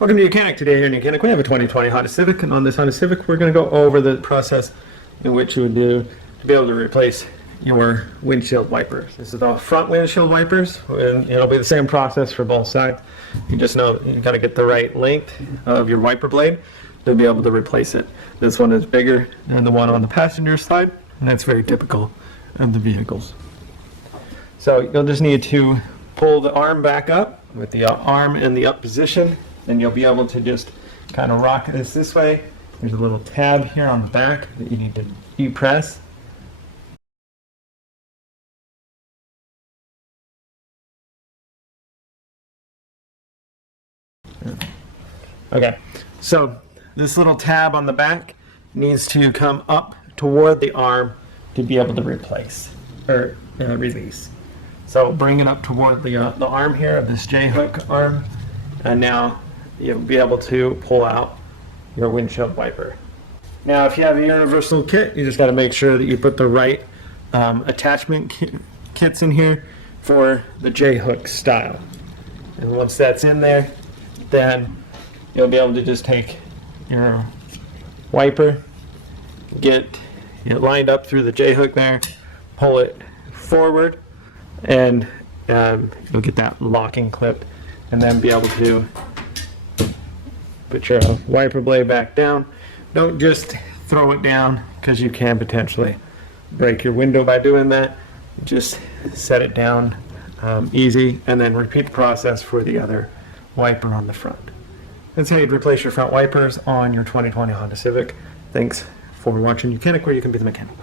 Welcome to YOUCANIC. Today here in YOUCANIC we have a 2020 Honda Civic, and on this Honda Civic we're going to go over the process in which you would do to be able to replace your windshield wipers. This is the front windshield wipers, and it'll be the same process for both sides. You just know you got to get the right length of your wiper blade to be able to replace it. This one is bigger than the one on the passenger side, and that's very typical of the vehicles. So you'll just need to pull the arm back up with the arm in the up position, and you'll be able to just kind of rock this way. There's a little tab here on the back that you need to depress. Okay, so this little tab on the back needs to come up toward the arm to be able to replace or release. So bring it up toward the arm here of this J-hook arm, and now you'll be able to pull out your windshield wiper. Now if you have a universal kit, you just got to make sure that you put the right attachment kits in here for the J-hook style. And once that's in there, then you'll be able to just take your wiper, get it lined up through the J-hook there, pull it forward, and you'll get that locking clip, and then be able to put your wiper blade back down. Don't just throw it down, because you can potentially break your window by doing that. Just set it down easy, and then repeat the process for the other wiper on the front. That's how you'd replace your front wipers on your 2020 Honda Civic. Thanks for watching YOUCANIC, where you can be the mechanic.